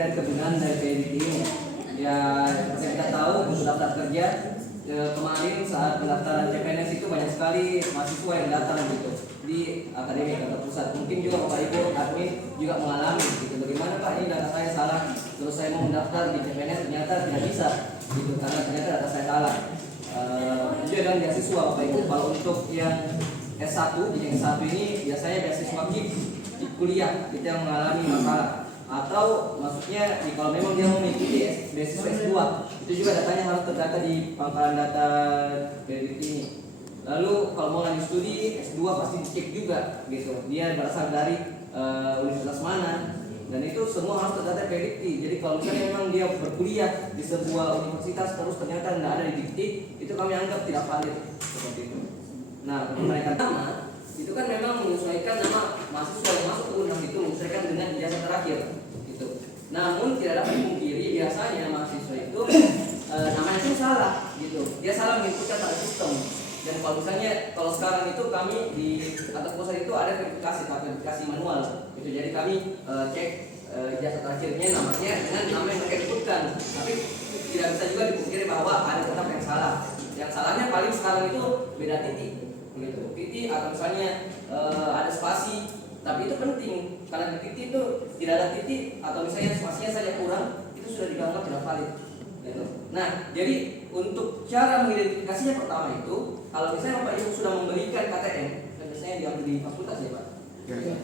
dari kegunaan dari PDT ini. Ya, seperti kita tahu untuk daftar kerja kemarin saat pendaftaran CPNS itu banyak sekali mahasiswa yang datang gitu di akademik atau pusat. Mungkin juga Bapak Ibu admin juga mengalami gitu. Bagaimana Pak, ini data saya salah, terus saya mau mendaftar di CPNS ternyata tidak bisa gitu karena ternyata data saya salah. Juga dengan beasiswa Bapak Ibu, kalau untuk yang S1, yang S1 ini biasanya beasiswa KIP kuliah itu yang mengalami masalah, atau maksudnya kalau memang dia mau mengikuti beasiswa S2 itu juga datanya harus terdata di pangkalan data kredit ini. Lalu kalau mau lanjut studi S2 pasti dicek juga gitu, dia berasal dari universitas mana, dan itu semua harus terdata kredit. Jadi kalau misalnya memang dia berkuliah di sebuah universitas terus ternyata tidak ada di dikti, itu kami anggap tidak valid seperti itu. Nah, menaikkan nama itu kan memang menyesuaikan nama mahasiswa yang masuk ke universitas itu menyesuaikan dengan ijazah terakhir gitu. Namun tidak dapat dipungkiri biasanya mahasiswa itu namanya itu salah gitu. Dia salah mengikutkan pada sistem. Dan kalau misalnya kalau sekarang itu kami di atas pusat itu ada verifikasi manual gitu. Jadi kami cek ijazah terakhirnya namanya dengan nama yang mereka ikutkan. Tapi tidak bisa juga dipungkiri bahwa ada tetap yang salah. Yang salahnya paling sekarang itu beda titik gitu. Titik atau misalnya ada spasi, tapi itu penting karena di titik itu tidak ada titik atau misalnya spasinya saja kurang, itu sudah dianggap tidak valid gitu. Nah, jadi untuk cara mengidentifikasinya pertama itu kalau misalnya Bapak Ibu sudah memberikan KTM, dan biasanya diambil di fakultas ya Pak,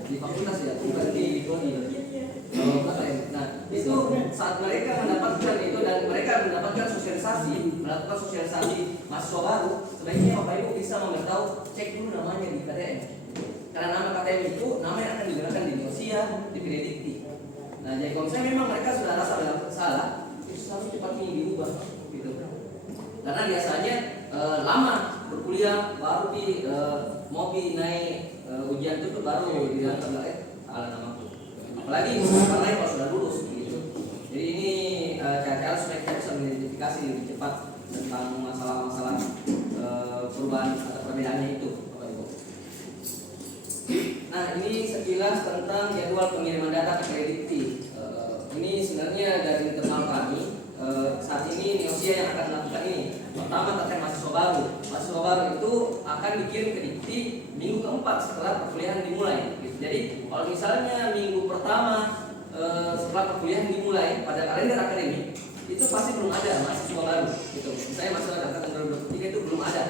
di fakultas ya, bukan di KTM. Nah, itu saat mereka mendapatkan itu dan mereka mendapatkan sosialisasi, melakukan sosialisasi mahasiswa baru, sebaiknya Bapak Ibu bisa memberitahu cek dulu namanya di KTM. Karena nama KTM itu nama yang akan digunakan di Indonesia, di Kredikti. Nah, jadi kalau misalnya memang mereka sudah rasa bersalah, itu harus cepat ini diubah, gitu. Karena biasanya lama berkuliah baru mau naik ujian itu baru dianggap salah nama. Apalagi sekarang lain kalau sudah lulus, gitu. Jadi ini cara-cara supaya kita bisa mengidentifikasi lebih cepat tentang masalah-masalah perubahan atau perbedaannya itu. Nah, ini sekilas tentang jadwal pengiriman data ke Kredikti. Ini sebenarnya dari internal kami. Saat ini Neosia yang akan melakukan ini. Pertama terkait mahasiswa baru. Mahasiswa baru itu akan dikirim ke Dikti minggu keempat setelah perkuliahan dimulai. Jadi kalau misalnya minggu pertama setelah perkuliahan dimulai pada kalender akademik itu pasti belum ada mahasiswa baru. Gitu. Misalnya mahasiswa angkatan 2023 itu belum ada.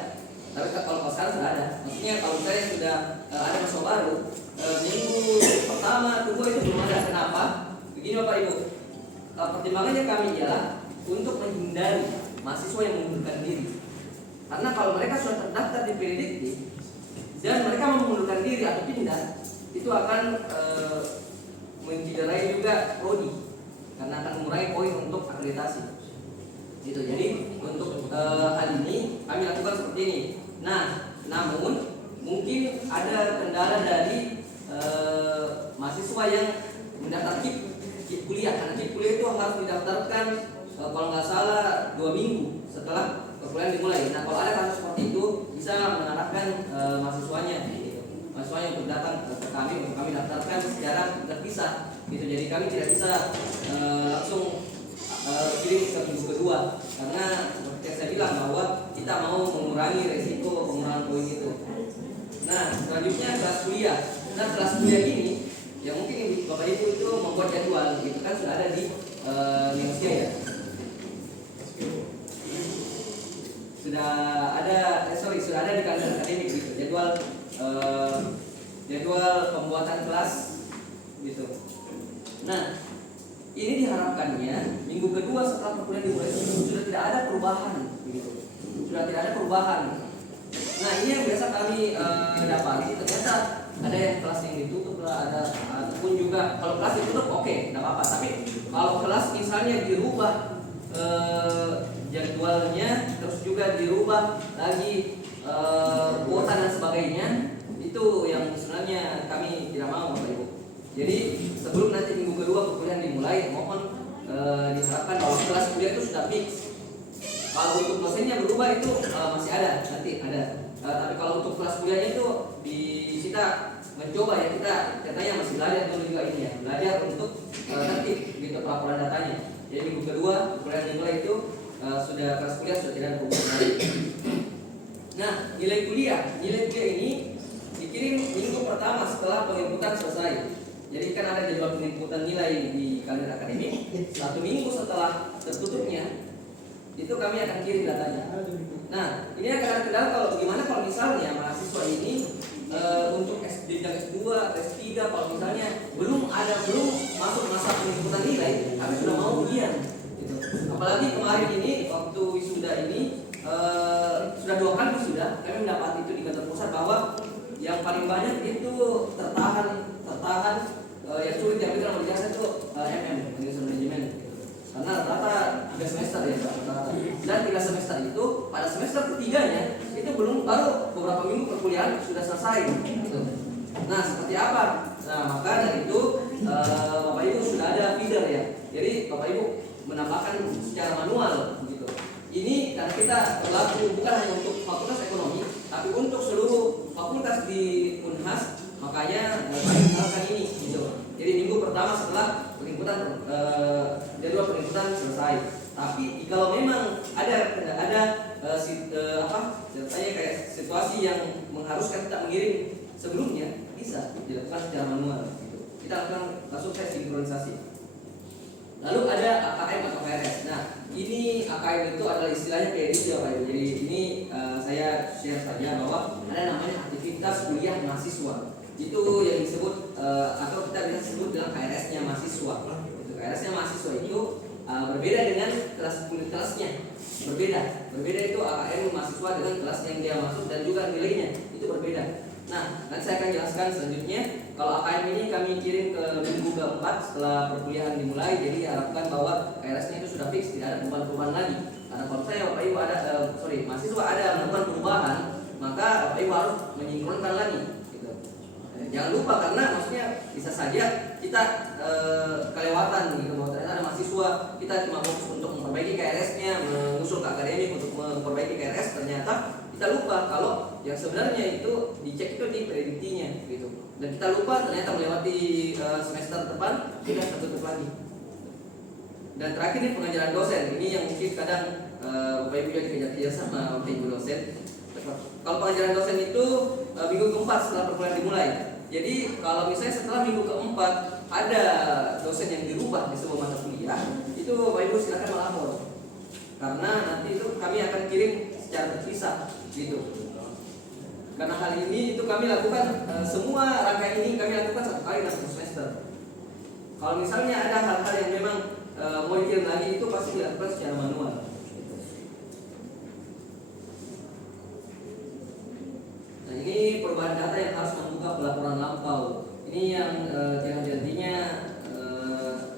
Tapi kalau sekarang sudah ada. Maksudnya kalau saya sudah ada mahasiswa baru minggu pertama, kedua itu belum ada. Kenapa? Begini Bapak Ibu, pertimbangannya kami ialah untuk menghindari mahasiswa yang mengundurkan diri. Karena kalau mereka sudah terdaftar di Kredikti dan mereka mau mengundurkan diri atau pindah, itu akan mencederai juga prodi karena akan mengurangi poin untuk akreditasi. Gitu. Jadi untuk hal ini kami lakukan seperti ini. Nah, namun mungkin ada kendala dari mahasiswa yang mendaftar KIP kuliah, karena KIP kuliah itu harus didaftarkan kalau nggak salah 2 minggu setelah perkuliahan dimulai. Nah, kalau ada kasus seperti itu bisa mengarahkan mahasiswanya, gitu. Mahasiswanya untuk datang ke kami untuk kami daftarkan secara terpisah, gitu. Jadi kami tidak bisa langsung kirim ke minggu kedua karena seperti yang saya bilang bahwa kita mau mengurangi resiko pengurangan poin itu. Nah, selanjutnya kelas kuliah. Nah, kelas kuliah ini yang mungkin Bapak Ibu itu membuat jadwal, gitu kan sudah ada di Neosia ya. Sudah ada di kalender akademik gitu jadwal pembuatan kelas gitu. Nah, ini diharapkannya minggu kedua setelah perkuliahan dimulai sudah tidak ada perubahan gitu. Sudah tidak ada perubahan. Nah, ini yang biasa kami dapati ternyata ada yang kelas yang ditutup lah, ada ataupun juga kalau kelas ditutup oke, tidak apa-apa. Tapi kalau kelas misalnya dirubah jadwalnya, terus juga dirubah lagi kuota dan sebagainya, itu yang sebenarnya kami tidak mau Bapak Ibu. Jadi sebelum nanti minggu kedua perkuliahan dimulai, mohon diharapkan bahwa kelas kuliah itu sudah fix. Kalau untuk dosennya berubah itu masih ada, nanti ada. Tapi kalau untuk kelas kuliahnya itu kita mencoba ya, kita katanya masih belajar dulu juga ini ya, belajar untuk tertib gitu pelaporan datanya. Jadi minggu kedua kuliah dimulai itu sudah kelas kuliah sudah tidak ada pembukuan lagi. Nah, nilai kuliah ini dikirim minggu pertama setelah penginputan selesai. Jadi kan ada jadwal penginputan nilai di kalender akademik. 1 minggu setelah tertutupnya itu kami akan kirim datanya. Nah, ini akan ada kendala kalau misalnya mahasiswa ini untuk jenjang S2 atau S3 kalau misalnya belum masuk masa penginputan nilai tapi sudah mau ujian gitu. Apalagi kemarin ini waktu wisuda ini sudah 2 kali wisuda, kami mendapat itu di kantor pusat bahwa yang paling banyak itu tertahan yang sulit diambil dalam ijazah itu Management Manajemen. Karena rata 3 semester ya rata. Dan 3 semester itu pada semester ketiganya itu baru beberapa minggu perkuliahan sudah selesai gitu. Nah, seperti apa? Nah, maka dari itu Bapak Ibu sudah ada feeder ya. Jadi Bapak Ibu menambahkan secara manual gitu. Ini karena kita berlaku bukan hanya untuk fakultas ekonomi, tapi untuk seluruh fakultas di Unhas, makanya melakukan ini gitu. Jadi minggu pertama setelah penginputan jadwal penginputan selesai. Tapi kalau memang ada ceritanya kayak situasi yang mengharuskan kita mengirim sebelumnya, bisa dilakukan secara manual gitu. Kita akan langsung sinkronisasi. Lalu ada AKM atau KRS. Nah, ini AKM itu adalah istilahnya kayak gitu ya Pak Ibu. Jadi ini saya share saja bahwa ada namanya aktivitas kuliah mahasiswa. Itu yang disebut atau kita bisa sebut dengan KRS-nya mahasiswa. KRS-nya mahasiswa itu berbeda dengan kelasnya. Berbeda itu AKM mahasiswa dengan kelas yang dia masuk dan juga nilainya itu berbeda. Nah, nanti saya akan jelaskan selanjutnya. Kalau AKM ini kami kirim ke minggu keempat setelah perkuliahan dimulai. Jadi diharapkan bahwa KRS-nya itu sudah fix, tidak ada perubahan lagi. Karena kalau saya Bapak Ibu mahasiswa ada melakukan perubahan, maka Bapak Ibu harus menyinkronkan lagi. Gitu. Jangan lupa karena maksudnya bisa saja kita kelewatan gitu. Bahwa ternyata ada mahasiswa kita cuma fokus untuk memperbaiki KRS-nya, mengusul ke akademik untuk memperbaiki KRS, ternyata kita lupa kalau yang sebenarnya itu dicek itu di prediktinya gitu. Dan kita lupa ternyata melewati semester depan sudah tertutup lagi. Dan terakhir ini pengajaran dosen. Ini yang mungkin kadang Bapak Ibu juga dikejar-kejar sama Bapak Ibu dosen. Kalau pengajaran dosen itu minggu keempat setelah perkuliahan dimulai. Jadi kalau misalnya setelah minggu keempat ada dosen yang dirubah di sebuah mata kuliah, itu Bapak Ibu silakan melapor. Karena nanti itu kami akan kirim secara terpisah gitu. Karena hal ini itu kami lakukan semua rangkaian ini kami lakukan 1 kali dalam semester. Kalau misalnya ada hal-hal yang memang mau dikirim lagi itu pasti dilakukan secara manual. Nah, ini perubahan data yang harus membuka pelaporan lampau. Ini yang jangan-jantinya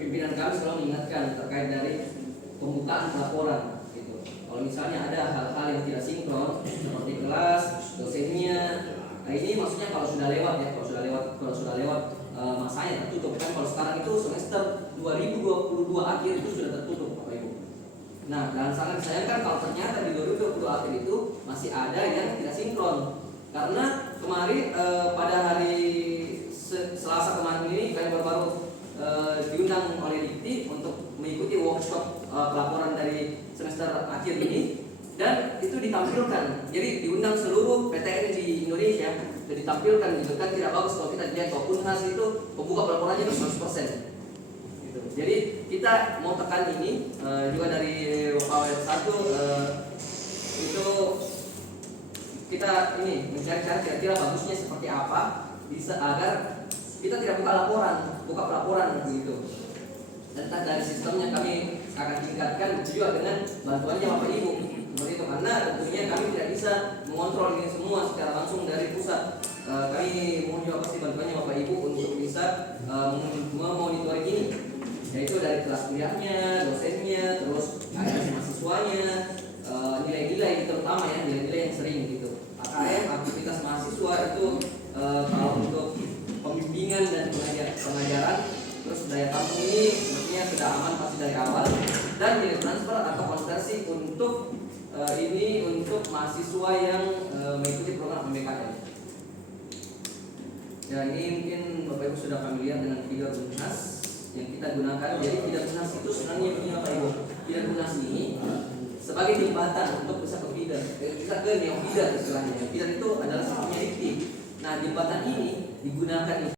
pimpinan kami selalu mengingatkan terkait dari pembukaan pelaporan. Kalau misalnya ada hal-hal yang tidak sinkron seperti kelas, dosennya, nah ini maksudnya kalau sudah lewat ya, kalau sudah lewat masanya tertutup kan. Kalau sekarang itu semester 2022 akhir itu sudah tertutup Bapak Ibu. Nah, dan sangat disayangkan kalau ternyata di 2022 akhir itu masih ada yang tidak sinkron. Karena kemarin pada hari Selasa kemarin ini kami baru diundang oleh Dikti untuk mengikuti workshop pelaporan dari semester akhir ini, dan itu ditampilkan. Jadi diundang seluruh PTN di Indonesia dan ditampilkan gitu kan. Tidak bagus kalau kita lihat walaupun hasil itu pembuka pelaporannya itu 100% gitu. Jadi kita mau tekan ini juga dari Bapak 1 itu kita ini mencari cara kira-kira bagusnya seperti apa bisa agar kita tidak buka pelaporan gitu. Dan dari sistemnya kami akan tingkatkan juga dengan bantuannya Bapak Ibu seperti itu, karena tentunya kami tidak bisa mengontrol ini semua secara langsung dari pusat. Kami mohon juga pasti bantuannya Bapak Ibu untuk bisa memonitoring ini, yaitu dari kelas kuliahnya, dosennya, terus mahasiswanya, nilai-nilai terutama ya, nilai-nilai yang sering gitu. AKM aktivitas mahasiswa itu kalau untuk pembimbingan dan pengajaran. Terus daya tampung ini sebenarnya sudah aman pasti dari awal, dan nilai transfer atau konversi untuk ini untuk mahasiswa yang mengikuti program PMBKM. Ya ini mungkin Bapak Ibu sudah familiar dengan feeder Unhas yang kita gunakan. Jadi feeder Unhas itu sebenarnya begini Bapak Ibu. Feeder Unhas ini sebagai jembatan untuk bisa ke feeder, bisa ke neo feeder istilahnya. Feeder itu adalah satunya dikti. Nah jembatan ini digunakan